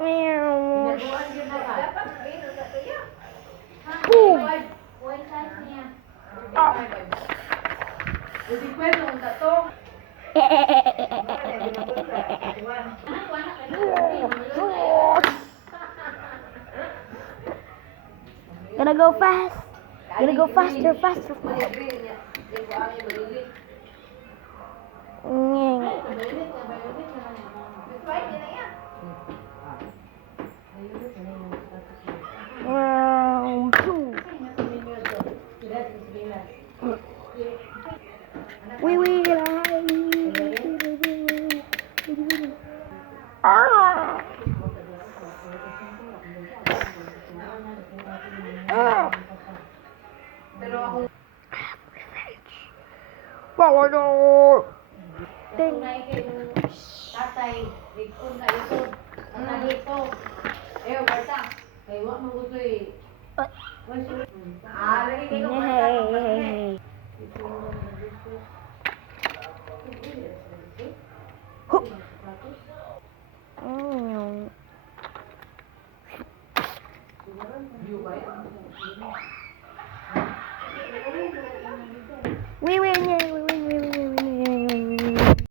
Meow. Gonna go fast. Gonna go faster, faster, faster. Wee wee. Power. Ting. Tatay, likod na likod. Tatay dito. Ayaw, basta. Kaya wak mo gusto eh. Lagi kayo basta. Wee wee.